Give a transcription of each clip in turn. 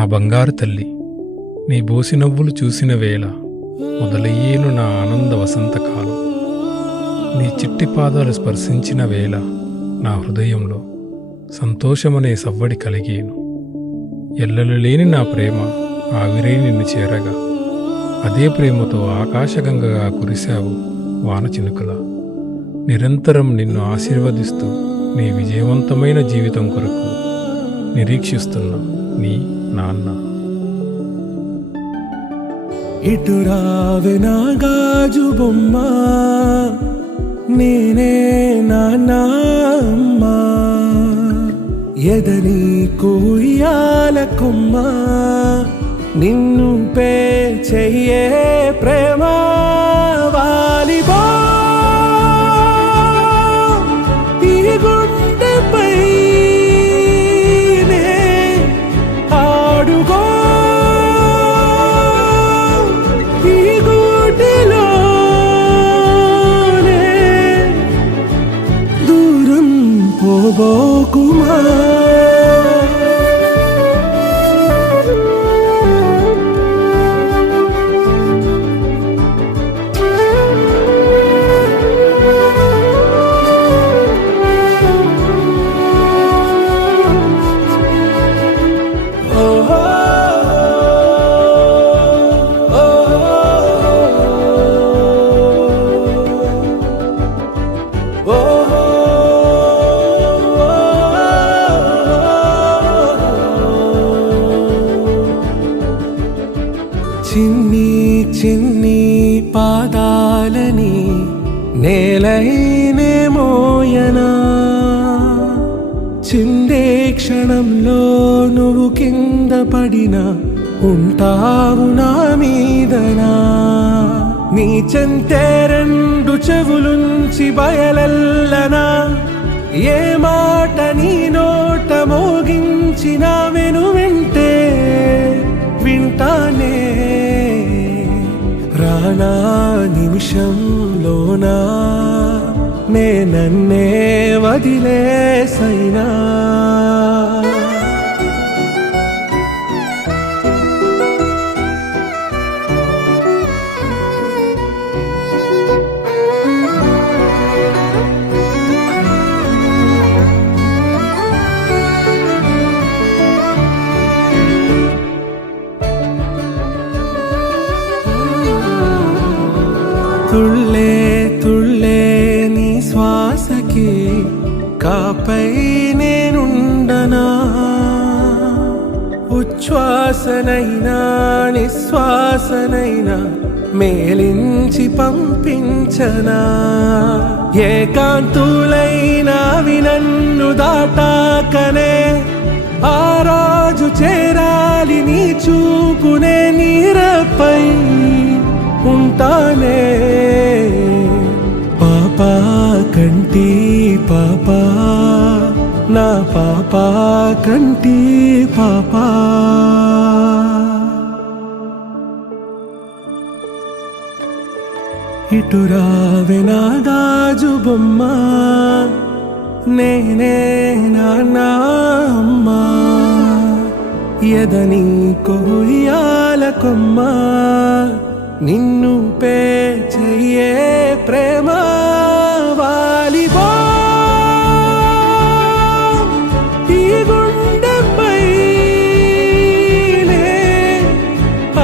నా బంగారు తల్లి, నీ బోసి నవ్వులు చూసిన వేళ మొదలయ్యేను నా ఆనంద వసంతకాలం. నీ చిట్టి పాదాలు స్పర్శించిన వేళ నా హృదయంలో సంతోషమనే సవ్వడి కలిగేను. ఎల్లలు లేని నా ప్రేమ ఆవిరై నిన్ను చేరగా, అదే ప్రేమతో ఆకాశగంగగా కురిశావు వాన చినుకులా. నిరంతరం నిన్ను ఆశీర్వదిస్తూ నీ విజయవంతమైన జీవితం కొరకు నిరీక్షిస్తున్న నీ నాన్న. ఇటు రావే నా గాజు బొమ్మ, నేనే నాన్న అమ్మ. ఎదని కొయ్యాల కొమ్మ, నిన్ను పే చెయ్యే ప్రేమ వాలిబా. ఈ గుండెపై నే ఆడుగో, ఈ గుడిలోనే దూరం పోబోకుమా. చిన్ని చిన్ని పాదాలని నేలైనే మోయనా, చిందే క్షణంలో నువ్వు కింద పడినా ఉంటావు నా మీదనా. నీ చెంతే రెండు చెవులుంచి బయలెల్లనా, ఏ మాట నీ నోట మోగించిన వెను వింటే వింటానే. రానా నిమిషంలోనా నే నన్నే వదిలేసైనా. తుళ్ళే తుళ్ళే నీ శ్వాసకి కాపై నేనుండనా, ఉచ్ఛ్వాసనైనా నిశ్వాసనైనా మేలించి పంపించనా. ఏకాంతులైనా నన్ను దాటాకనే ఆ రాజు చేరాలి నీ చూపునే నీరపై ఉంటానే. పాపా కంటి పాపా, నా పాపా కంటి పాపా. ఇటు రావే నా గాజు బొమ్మ, నేనే నాన్న అమ్మ. ఎదని కొయ్యాల కొమ్మ, నిన్ను పే చెయ్యే ప్రేమ వాలిబా. ఈ గుండెపై నే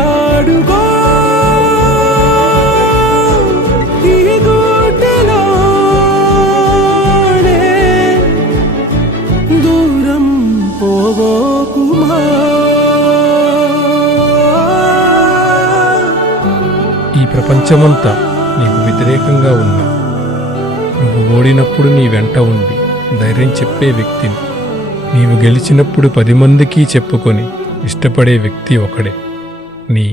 ఆడుగో, ఈ గుడిలోనే దూరం పోబోకుమా. ఈ ప్రపంచమంతా నీకు వ్యతిరేకంగా ఉన్నా, నువ్వు ఓడినప్పుడు నీ వెంట ఉండి ధైర్యం చెప్పే వ్యక్తిని, నీవు గెలిచినప్పుడు 10 మందికి చెప్పుకొని ఇష్టపడే వ్యక్తి ఒకడే, నీ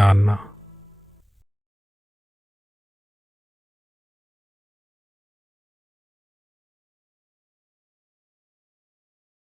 నాన్న.